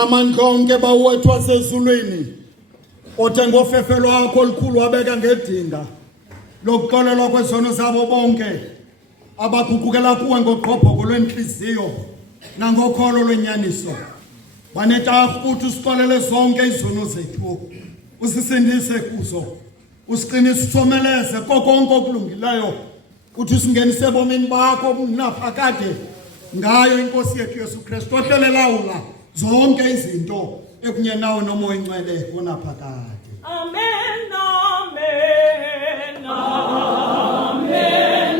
onamandla onke bawethu wasezulwini othe ngofefelo wakho olukhulu wabeka ngedinga lokuxolelwa kwezono zabo bonke abaguqukela kuwe ngoqhopho lwenhliziyo nangokholo lwenyaniso baneta ukuthi usixolele zonke izono zethu usisindise kuzo usiqinise usomeleze konke okulungileyo uthi usingenise ebomini bakho obunaphakade ngayo inkosi yethu Yesu Kristu ohlelelawula zonke izinto ekunyenawo nomoya ingcwele onaphakade. Amen, amen, amen,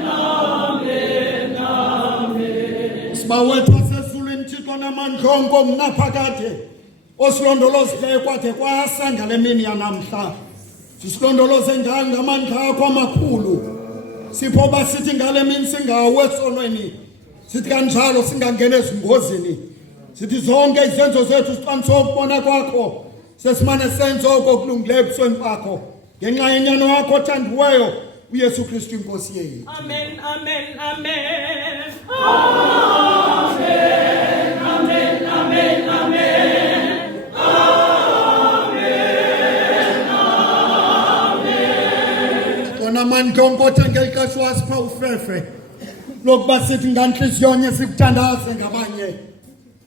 amen, amen. Sibawethu wasezulwini Thixo namandla onke omnaphakade osilondolozileyo kwade kwasa ngale mini yanamhla sisilondoloze ngamandla akho amakhulu sipho basithi ngale mini singawe esonweni sithi kanjalo singangena ezingozini sithi zonke izenzo zethu siqanise ukubona kwakho sesimane senze okulungileyo ebusweni bakho ngenxa yenyano yakho othandiweyo uYesu Kristu inkosi yethu. Amen, amen, amen. Amen, amen, amen, amen. Onamandla onke othe ngelixesha wasipha ufefe lokuba sithi nganhliziyonye sikuthandaze ngabanye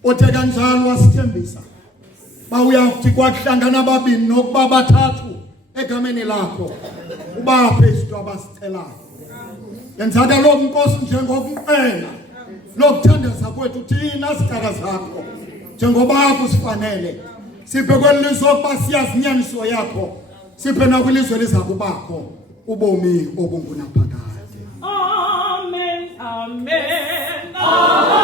othe kanjalo wasithembisa bawuyakuthi kwakuhlangana ababini nokuba bathathu egameni lakho ubaphe izinto abasicelayo yenzaka lo Nkosi njengokuqela lokuthandaza kwethu thina sigaba zakho njengoba kusifanele siphe kwelizwe okuba siyazinyaniso yakho siphe nakwilizwe lizakubakho ubomi obungunaphakade. Amen, amen, amen.